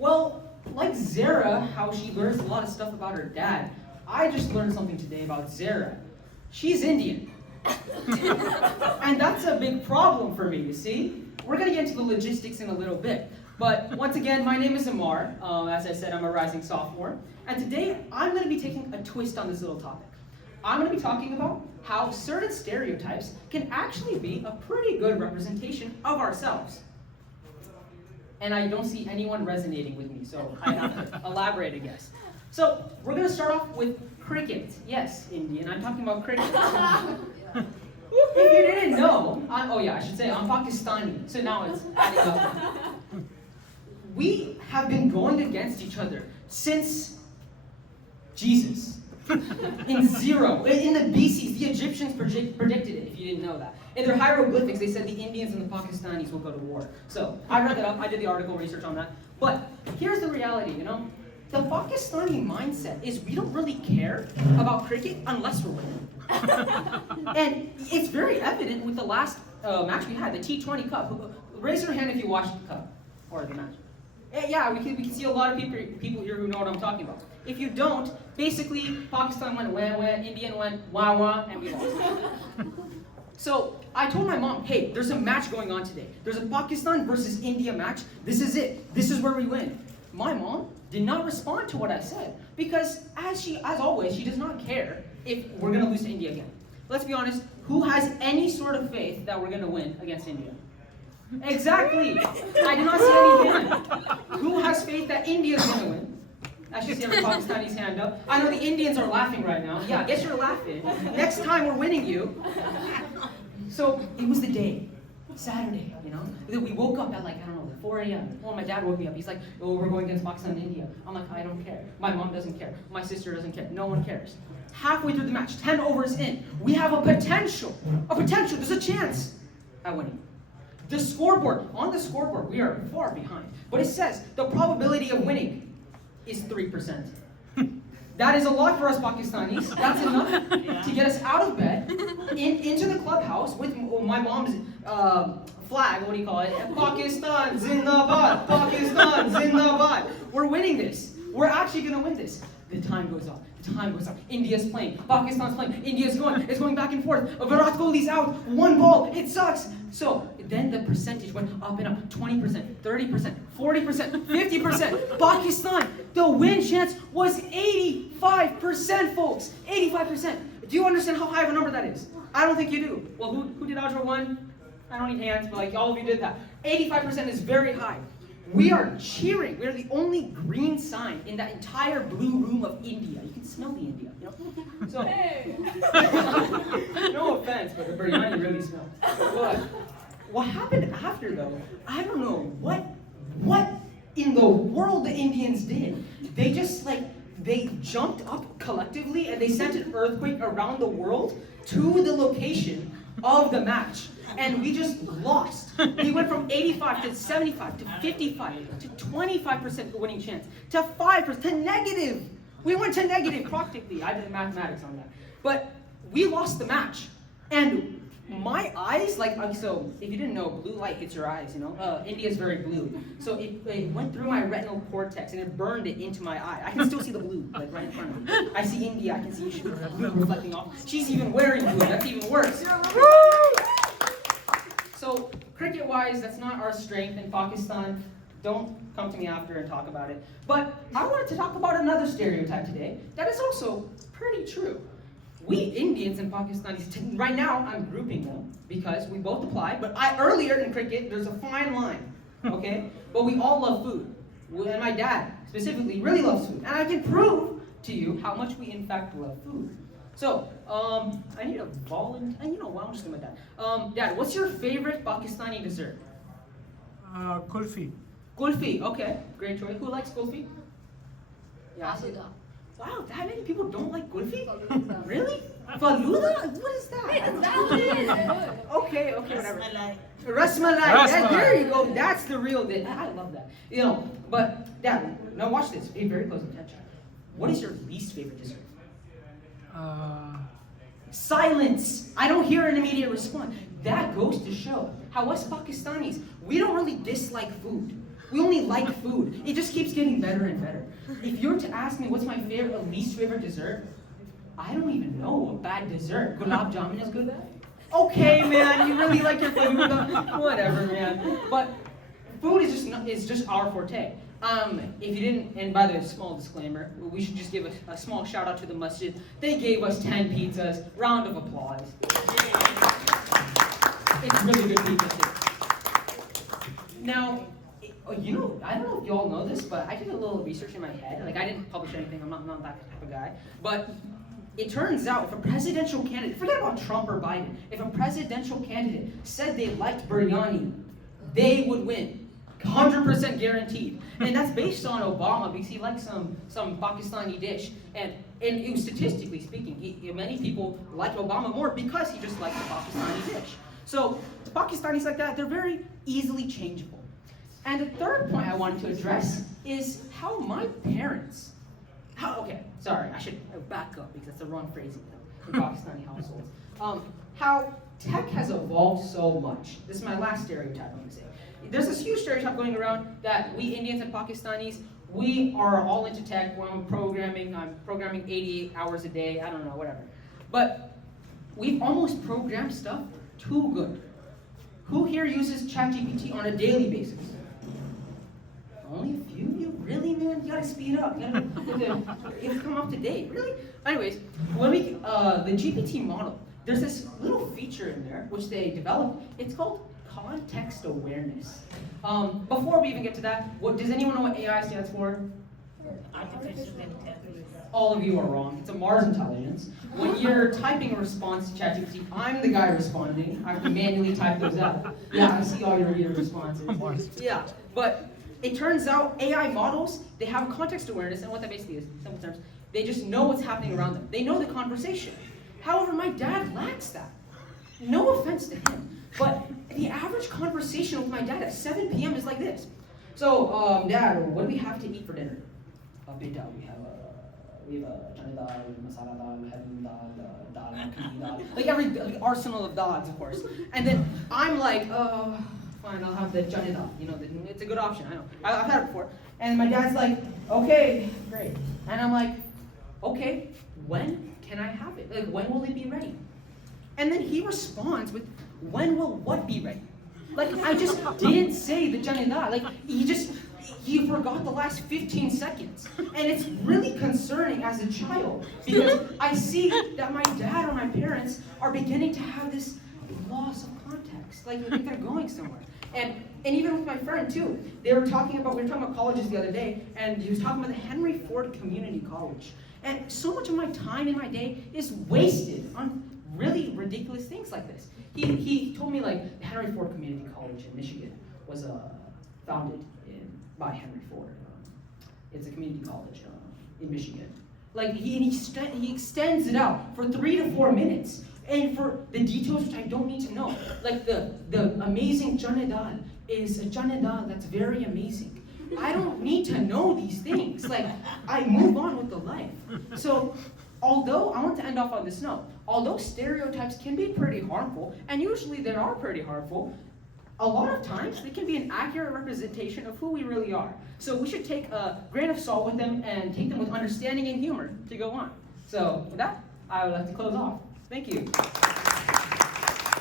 Well, like Zara, how she learns a lot of stuff about her dad, I just learned something today about Zara. She's Indian. And that's a big problem for me, you see? We're going to get into the logistics in a little bit. But once again, my name is Amaar. As I said, I'm a rising sophomore. And today, I'm going to be taking a twist on this little topic. I'm going to be talking about how certain stereotypes can actually be a pretty good representation of ourselves. And I don't see anyone resonating with me, so I have to elaborate, I guess. So, we're going to start off with cricket. Yes, Indian, I'm talking about cricket. If you didn't know, I should say I'm Pakistani, so now it's adding up. We have been going against each other since Jesus. In the BC, the Egyptians predicted it, if you didn't know that. In their hieroglyphics, they said the Indians and the Pakistanis will go to war. So, I read that up, I did the article research on that. But, here's the reality, The Pakistani mindset is we don't really care about cricket unless we're winning. And it's very evident with the last match we had, the T20 Cup. Raise your hand if you watched the Cup, or the match. Yeah, we can see a lot of people here who know what I'm talking about. If you don't, basically, Pakistan went wah, Indian went wah, wah, and we lost. So, I told my mom, hey, there's a match going on today. There's a Pakistan versus India match. This is it. This is where we win. My mom did not respond to what I said because, as always, she does not care if we're going to lose to India again. Let's be honest, who has any sort of faith that we're going to win against India? Exactly. I did not see any hand. Who has faith that India is going to win? I should see every Pakistani's hand up. I know the Indians are laughing right now. Yeah, I guess you're laughing. Next time we're winning you. So it was the day, Saturday, We woke up at 4 a.m. Well, my dad woke me up. He's like, oh, we're going against Pakistan and India. I'm like, I don't care. My mom doesn't care. My sister doesn't care. No one cares. Halfway through the match, 10 overs in, we have a potential, there's a chance at winning. On the scoreboard, we are far behind. But it says the probability of winning is 3%. That is a lot for us Pakistanis. That's enough to get us out of bed, into the clubhouse with my mom's flag, what do you call it? Pakistan Zindabad! Pakistan Zindabad! We're winning this. We're actually going to win this. The time goes on. India's playing. Pakistan's playing. India's going. It's going back and forth. Virat Kohli's out. One ball. It sucks. So then the percentage went up and up. 20%, 30%, 40%, 50%. Pakistan, the win chance was 85%, folks. 85%. Do you understand how high of a number that is? I don't think you do. Well, who did algebra 1? I don't need hands, but all of you did that. 85% is very high. We are cheering. We're the only green sign in that entire blue room of India. You can smell the India, So, hey. No offense, but the biryani really smells. But what happened after, though, I don't know what in the world the Indians did. They just, they jumped up collectively and they sent an earthquake around the world to the location of the match. And we just lost. We went from 85 to 75 to 55 to 25% winning chance to 5% to negative. We went to negative practically. I did mathematics on that. But we lost the match. And my eyes, so if you didn't know, blue light hits your eyes, India is very blue. So it went through my retinal cortex and it burned it into my eye. I can still see the blue, right in front of me. I see India, I can see blue reflecting off. She's even wearing blue, that's even worse. So, cricket-wise, that's not our strength in Pakistan. Don't come to me after and talk about it. But I wanted to talk about another stereotype today that is also pretty true. We Indians and Pakistanis, right now I'm grouping them because we both apply, but earlier in cricket, there's a fine line, okay? But we all love food. And my dad, specifically, really loves food. And I can prove to you how much we in fact love food. So, I need a volunteer. I'm just going to Dad. Dad, what's your favorite Pakistani dessert? Kulfi. Kulfi, okay. Great choice. Who likes kulfi? Yeah. Wow, that many people don't like kulfi? Really? Faluda? What is that? Okay, whatever. Rasmalai. There you go. That's the real thing. I love that. But Dad, now watch this. Pay very close attention. What is your least favorite dessert? Silence. I don't hear an immediate response. That goes to show how us Pakistanis, we don't really dislike food. We only like food. It just keeps getting better and better. If you're to ask me what's my favorite or least favorite dessert, I don't even know a bad dessert. Gulab jamun is good. Okay, man, you really like your food. Whatever, man. But food is just our forte. If you didn't, and by the way, small disclaimer, we should just give a small shout out to the masjid. They gave us 10 pizzas. Round of applause. It's really good pizza too. Now, you know, I don't know if you all know this, but I did a little research in my head. Like, I didn't publish anything. I'm not that type of guy. But it turns out if a presidential candidate, forget about Trump or Biden, if a presidential candidate said they liked biryani, they would win. 100% guaranteed. And that's based on Obama because he likes some Pakistani dish. And it was statistically speaking, many people liked Obama more because he just liked the Pakistani dish. So the Pakistanis like that, they're very easily changeable. And the third point I wanted to address is how my parents, okay, sorry, I should back up because that's the wrong phrasing for Pakistani households. How tech has evolved so much. This is my last stereotype I'm going to say. There's this huge stereotype going around that we Indians and Pakistanis, we are all into tech. I'm programming 88 hours a day, I don't know, whatever. But we've almost programmed stuff too good. Who here uses ChatGPT on a daily basis? Only a few of you? Really, man? You gotta speed up. You gotta come up to date. Really? Anyways, when the GPT model, there's this little feature in there which they developed. It's called context awareness. Before we even get to that, does anyone know what AI stands for? Artificial intelligence. All of you are wrong. It's a Mars intelligence. When you're typing a response to ChatGPT, I'm the guy responding. I manually type those out. Yeah, I see all your responses. Yeah, but it turns out AI models, they have context awareness, and what that basically is, in simple terms, they just know what's happening around them. They know the conversation. However, my dad lacks that. No offense to him, but the average conversation with my dad at 7 p.m. is like this. So, Dad, what do we have to eat for dinner? Beta, we have chana dal, masala dal, heaven dal, dal makhani dal. Like every arsenal of dals, of course. And then I'm like, fine, I'll have the chana dal. You know, it's a good option. I know. I've had it before. And my dad's like, okay, great. And I'm like, okay, when can I have it? Like, when will it be ready? And then he responds with, when will what be ready? Like, I just didn't say the chana dal. Like, he forgot the last 15 seconds. And it's really concerning as a child because I see that my dad or my parents are beginning to have this loss of context. Like they're going somewhere. And even with my friend too, we were talking about colleges the other day, and he was talking about the Henry Ford Community College. And so much of my time in my day is wasted on really ridiculous things like this. He told me like the Henry Ford Community College in Michigan was founded by Henry Ford. It's a community college in Michigan. Like he extends it out for 3 to 4 minutes, and for the details which I don't need to know. Like the amazing chana dal is a chana dal that's very amazing. I don't need to know these things. Like I move on with the life. So although I want to end off on this note, although stereotypes can be pretty harmful, and usually they are pretty harmful, a lot of times they can be an accurate representation of who we really are. So we should take a grain of salt with them and take them with understanding and humor to go on. So with that, I would like to close off. Thank you.